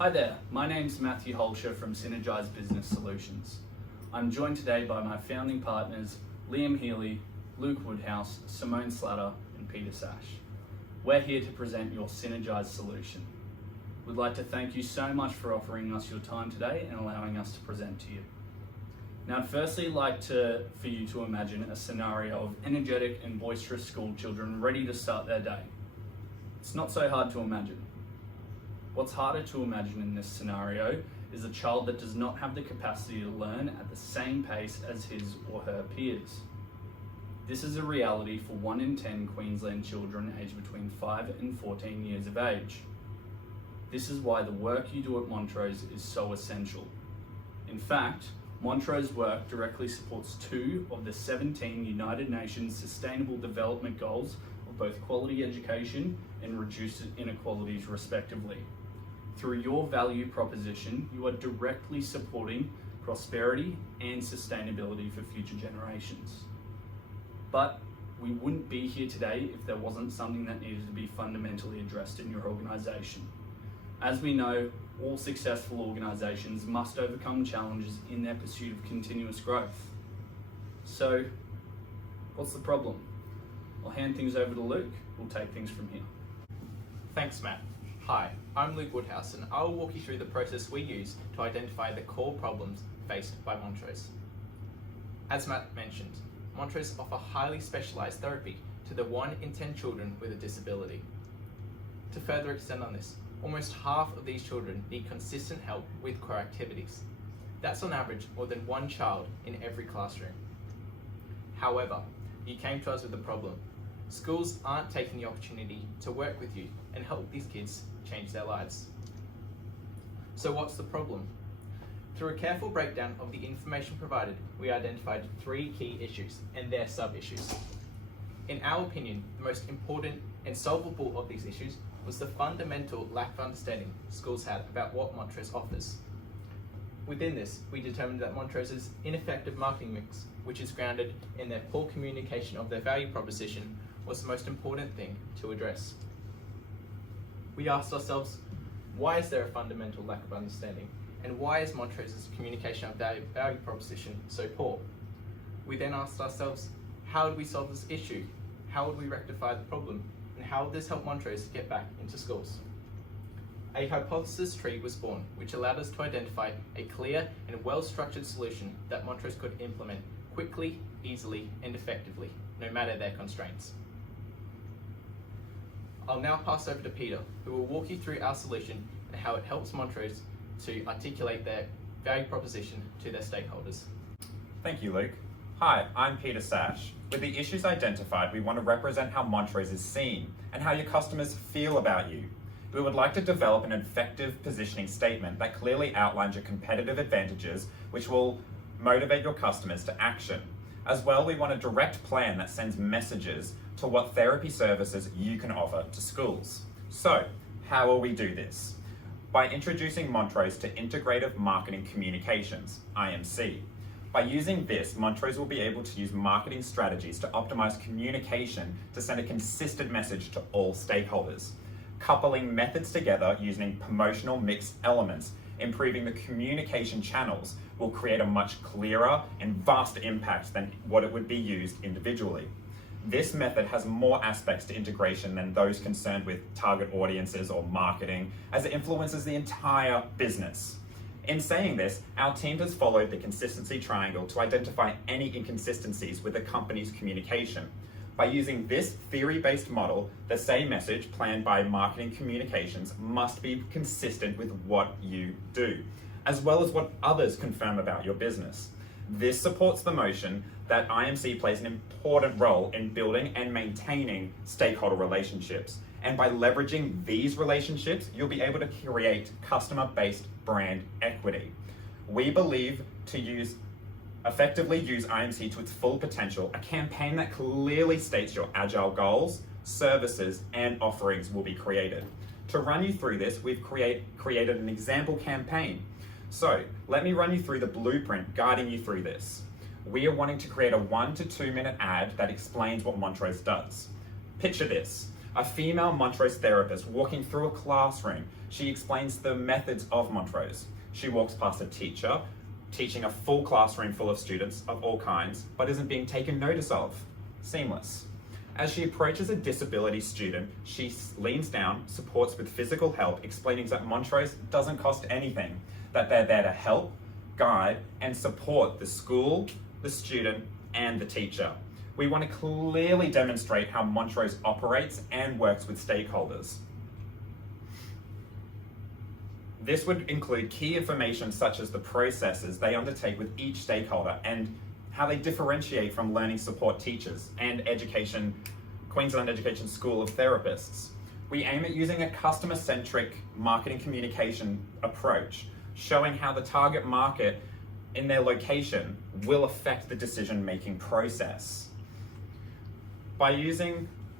Hi there, my name's Matthew Hulscher from Synergized Business Solutions. I'm joined today by my founding partners, Liam Healy, Luke Woodhouse, Simone Slatter, and Peter Sash. We're here to present your Synergized solution. We'd like to thank you so much for offering us your time today and allowing us to present to you. Now, I'd firstly like for you to imagine a scenario of energetic and boisterous school children ready to start their day. It's not so hard to imagine. What's harder to imagine in this scenario is a child that does not have the capacity to learn at the same pace as his or her peers. This is a reality for 1 in 10 Queensland children aged between 5 and 14 years of age. This is why the work you do at Montrose is so essential. In fact, Montrose work directly supports 2 of the 17 United Nations Sustainable Development Goals of both quality education and reduced inequalities respectively. Through your value proposition, you are directly supporting prosperity and sustainability for future generations. But we wouldn't be here today if there wasn't something that needed to be fundamentally addressed in your organisation. As we know, all successful organisations must overcome challenges in their pursuit of continuous growth. So, what's the problem? I'll hand things over to Luke. We'll take things from here. Thanks, Matt. Hi, I'm Luke Woodhouse, and I will walk you through the process we use to identify the core problems faced by Montrose. As Matt mentioned, Montrose offer highly specialised therapy to the 1 in 10 children with a disability. To further extend on this, almost half of these children need consistent help with core activities. That's on average more than 1 child in every classroom. However, you came to us with a problem. Schools aren't taking the opportunity to work with you and help these kids change their lives. So what's the problem? Through a careful breakdown of the information provided, we identified 3 key issues and their sub-issues. In our opinion, the most important and solvable of these issues was the fundamental lack of understanding schools had about what Montrose offers. Within this, we determined that Montrose's ineffective marketing mix, which is grounded in their poor communication of their value proposition, was the most important thing to address. We asked ourselves, why is there a fundamental lack of understanding? And why is Montrose's communication of their value proposition so poor? We then asked ourselves, how would we solve this issue? How would we rectify the problem? And how would this help Montrose get back into schools? A hypothesis tree was born, which allowed us to identify a clear and well-structured solution that Montrose could implement quickly, easily, and effectively, no matter their constraints. I'll now pass over to Peter, who will walk you through our solution and how it helps Montrose to articulate their value proposition to their stakeholders. Thank you, Luke. Hi, I'm Peter Sash. With the issues identified, we want to represent how Montrose is seen and how your customers feel about you. We would like to develop an effective positioning statement that clearly outlines your competitive advantages, which will motivate your customers to action. As well, we want a direct plan that sends messages to what therapy services you can offer to schools. So, how will we do this? By introducing Montrose to Integrative Marketing Communications, IMC. By using this, Montrose will be able to use marketing strategies to optimize communication to send a consistent message to all stakeholders. Coupling methods together using promotional mixed elements, improving the communication channels will create a much clearer and vaster impact than what it would be used individually. This method has more aspects to integration than those concerned with target audiences or marketing, as it influences the entire business. In saying this, our team has followed the consistency triangle to identify any inconsistencies with the company's communication. By using this theory-based model, the same message planned by marketing communications must be consistent with what you do, as well as what others confirm about your business. This supports the notion that IMC plays an important role in building and maintaining stakeholder relationships. And by leveraging these relationships, you'll be able to create customer-based brand equity. We believe to effectively use IMC to its full potential, a campaign that clearly states your agile goals, services, and offerings will be created. To run you through this, we've created an example campaign. So let me run you through the blueprint guiding you through this. We are wanting to create a 1 to 2 minute ad that explains what Montrose does. Picture this. A female Montrose therapist walking through a classroom. She explains the methods of Montrose. She walks past a teacher, teaching a full classroom full of students of all kinds, but isn't being taken notice of. Seamless. As she approaches a disability student, she leans down, supports with physical help, explaining that Montrose doesn't cost anything, that they're there to help, guide, and support the school, the student, and the teacher. We want to clearly demonstrate how Montrose operates and works with stakeholders. This would include key information such as the processes they undertake with each stakeholder and how they differentiate from learning support teachers and Queensland Education School of Therapists. We aim at using a customer-centric marketing communication approach, showing how the target market in their location will affect the decision-making process.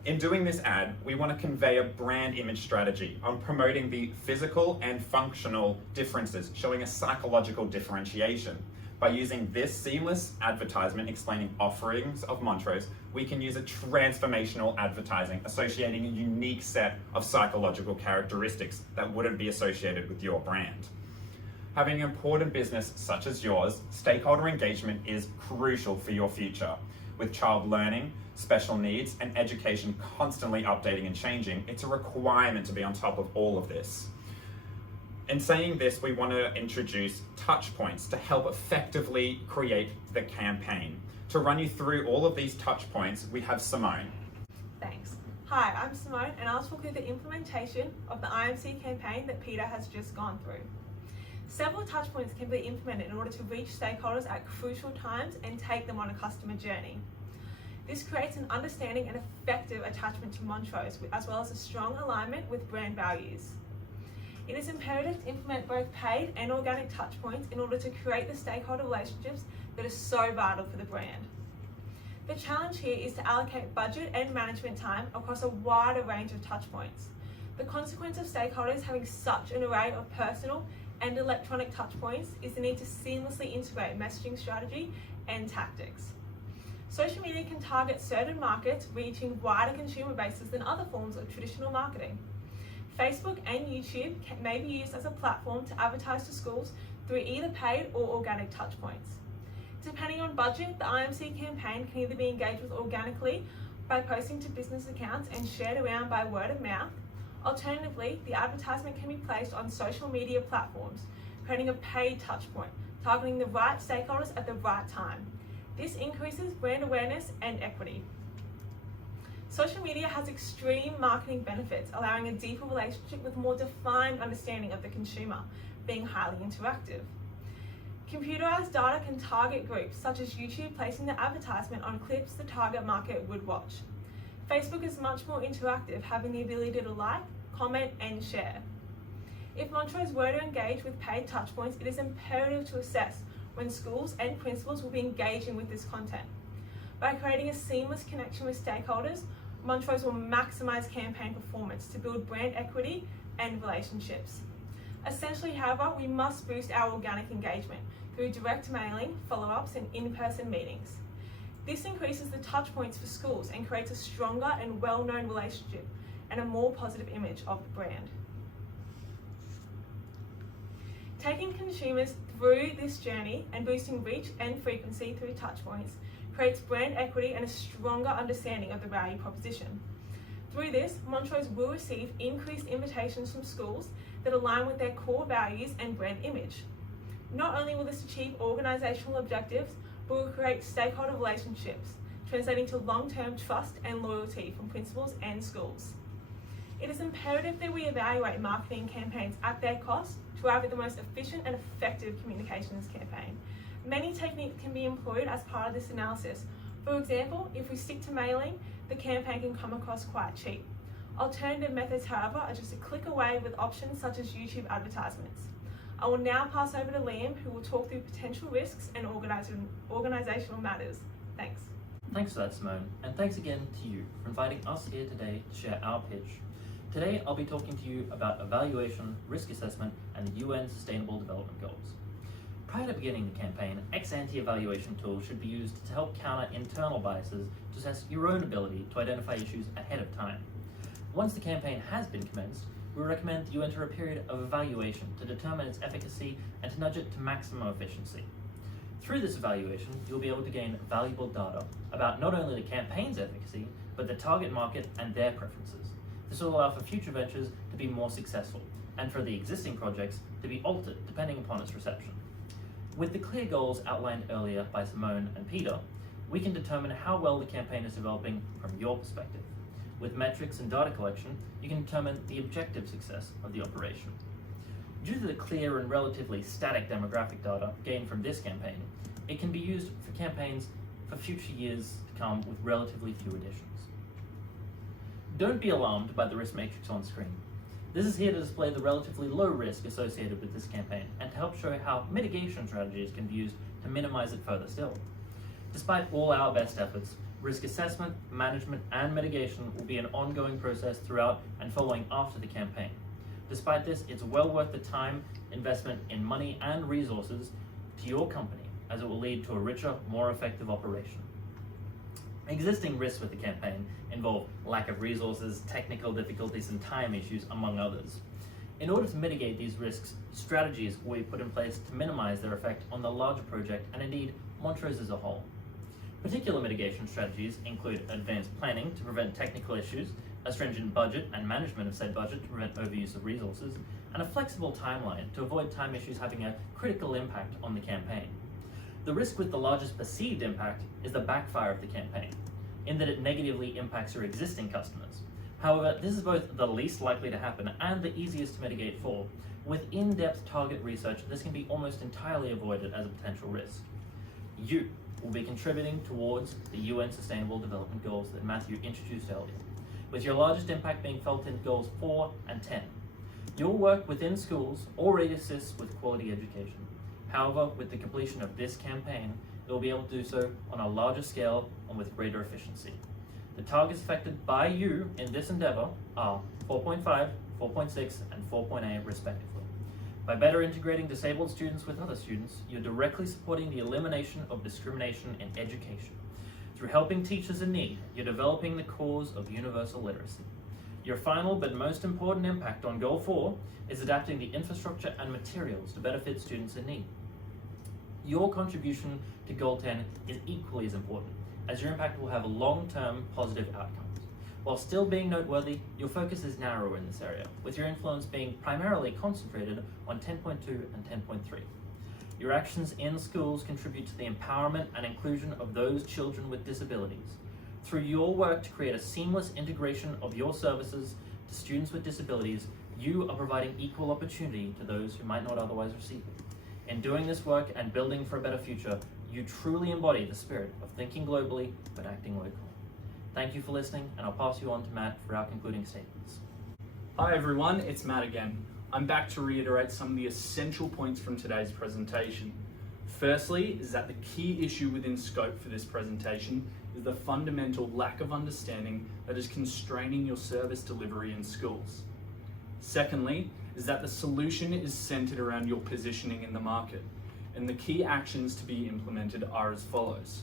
In doing this ad, we want to convey a brand image strategy on promoting the physical and functional differences, showing a psychological differentiation. By using this seamless advertisement explaining offerings of Montrose, we can use a transformational advertising associating a unique set of psychological characteristics that wouldn't be associated with your brand. Having an important business such as yours, stakeholder engagement is crucial for your future. With child learning, special needs, and education constantly updating and changing, it's a requirement to be on top of all of this. In saying this, we want to introduce touch points to help effectively create the campaign. To run you through all of these touch points, we have Simone. Thanks. Hi, I'm Simone, and I'll talk through the implementation of the IMC campaign that Peter has just gone through. Several touch points can be implemented in order to reach stakeholders at crucial times and take them on a customer journey. This creates an understanding and effective attachment to Montrose, as well as a strong alignment with brand values. It is imperative to implement both paid and organic touchpoints in order to create the stakeholder relationships that are so vital for the brand. The challenge here is to allocate budget and management time across a wider range of touchpoints. The consequence of stakeholders having such an array of personal and electronic touchpoints is the need to seamlessly integrate messaging strategy and tactics. Social media can target certain markets, reaching wider consumer bases than other forms of traditional marketing. Facebook and YouTube may be used as a platform to advertise to schools through either paid or organic touchpoints. Depending on budget, the IMC campaign can either be engaged with organically by posting to business accounts and shared around by word of mouth. Alternatively, the advertisement can be placed on social media platforms, creating a paid touchpoint, targeting the right stakeholders at the right time. This increases brand awareness and equity. Social media has extreme marketing benefits, allowing a deeper relationship with more defined understanding of the consumer, being highly interactive. Computerized data can target groups, such as YouTube placing the advertisement on clips the target market would watch. Facebook is much more interactive, having the ability to like, comment, and share. If Montrose were to engage with paid touchpoints, it is imperative to assess when schools and principals will be engaging with this content. By creating a seamless connection with stakeholders, Montrose will maximize campaign performance to build brand equity and relationships. Essentially, however, we must boost our organic engagement through direct mailing, follow-ups, and in-person meetings. This increases the touch points for schools and creates a stronger and well-known relationship and a more positive image of the brand. Taking consumers through this journey and boosting reach and frequency through touchpoints creates brand equity and a stronger understanding of the value proposition. Through this, Montrose will receive increased invitations from schools that align with their core values and brand image. Not only will this achieve organisational objectives, but will create stakeholder relationships, translating to long-term trust and loyalty from principals and schools. It is imperative that we evaluate marketing campaigns at their cost to arrive at the most efficient and effective communications campaign. Many techniques can be employed as part of this analysis. For example, if we stick to mailing, the campaign can come across quite cheap. Alternative methods, however, are just a click away with options such as YouTube advertisements. I will now pass over to Liam, who will talk through potential risks and organisational matters. Thanks. Thanks for that, Simone, and thanks again to you for inviting us here today to share our pitch. Today, I'll be talking to you about evaluation, risk assessment, and the UN Sustainable Development Goals. Prior to beginning the campaign, ex-ante evaluation tools should be used to help counter internal biases to assess your own ability to identify issues ahead of time. Once the campaign has been commenced, we recommend that you enter a period of evaluation to determine its efficacy and to nudge it to maximum efficiency. Through this evaluation, you'll be able to gain valuable data about not only the campaign's efficacy, but the target market and their preferences. This will allow for future ventures to be more successful, and for the existing projects to be altered depending upon its reception. With the clear goals outlined earlier by Simone and Peter, we can determine how well the campaign is developing from your perspective. With metrics and data collection, you can determine the objective success of the operation. Due to the clear and relatively static demographic data gained from this campaign, it can be used for campaigns for future years to come with relatively few additions. Don't be alarmed by the risk matrix on screen. This is here to display the relatively low risk associated with this campaign and to help show how mitigation strategies can be used to minimize it further still. Despite all our best efforts, risk assessment, management, and mitigation will be an ongoing process throughout and following after the campaign. Despite this, it's well worth the time, investment in money and resources to your company, as it will lead to a richer, more effective operation. Existing risks with the campaign involve lack of resources, technical difficulties, and time issues, among others. In order to mitigate these risks, strategies will be put in place to minimize their effect on the larger project and indeed Montrose as a whole. Particular mitigation strategies include advanced planning to prevent technical issues, a stringent budget and management of said budget to prevent overuse of resources, and a flexible timeline to avoid time issues having a critical impact on the campaign. The risk with the largest perceived impact is the backfire of the campaign, in that it negatively impacts your existing customers. However, this is both the least likely to happen and the easiest to mitigate for. With in-depth target research, this can be almost entirely avoided as a potential risk. You will be contributing towards the UN Sustainable Development Goals that Matthew introduced earlier, with your largest impact being felt in goals 4 and 10. Your work within schools already assists with quality education. However, with the completion of this campaign, it will be able to do so on a larger scale and with greater efficiency. The targets affected by you in this endeavor are 4.5, 4.6, and 4.8 respectively. By better integrating disabled students with other students, you're directly supporting the elimination of discrimination in education. Through helping teachers in need, you're developing the cause of universal literacy. Your final but most important impact on Goal 4 is adapting the infrastructure and materials to better fit students in need. Your contribution to Goal 10 is equally as important, as your impact will have long-term positive outcomes. While still being noteworthy, your focus is narrower in this area, with your influence being primarily concentrated on 10.2 and 10.3. Your actions in schools contribute to the empowerment and inclusion of those children with disabilities. Through your work to create a seamless integration of your services to students with disabilities, you are providing equal opportunity to those who might not otherwise receive it. In doing this work and building for a better future, you truly embody the spirit of thinking globally but acting locally. Thank you for listening, and I'll pass you on to Matt for our concluding statements. Hi everyone, it's Matt again. I'm back to reiterate some of the essential points from today's presentation. Firstly, is that the key issue within scope for this presentation is the fundamental lack of understanding that is constraining your service delivery in schools. Secondly, is that the solution is centered around your positioning in the market, and the key actions to be implemented are as follows.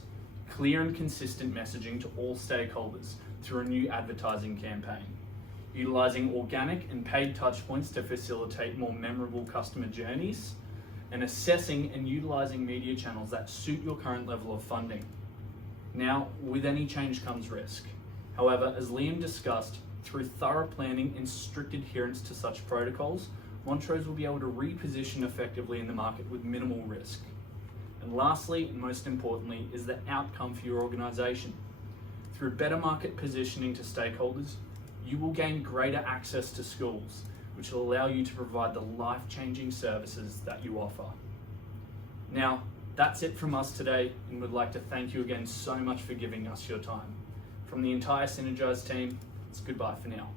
Clear and consistent messaging to all stakeholders through a new advertising campaign. Utilizing organic and paid touchpoints to facilitate more memorable customer journeys, and assessing and utilizing media channels that suit your current level of funding. Now, with any change comes risk. However, as Liam discussed, through thorough planning and strict adherence to such protocols, Montrose will be able to reposition effectively in the market with minimal risk. And lastly, and most importantly, is the outcome for your organization. Through better market positioning to stakeholders, you will gain greater access to schools, which will allow you to provide the life-changing services that you offer. Now, that's it from us today, and we'd like to thank you again so much for giving us your time. From the entire Synergized team, it's goodbye for now.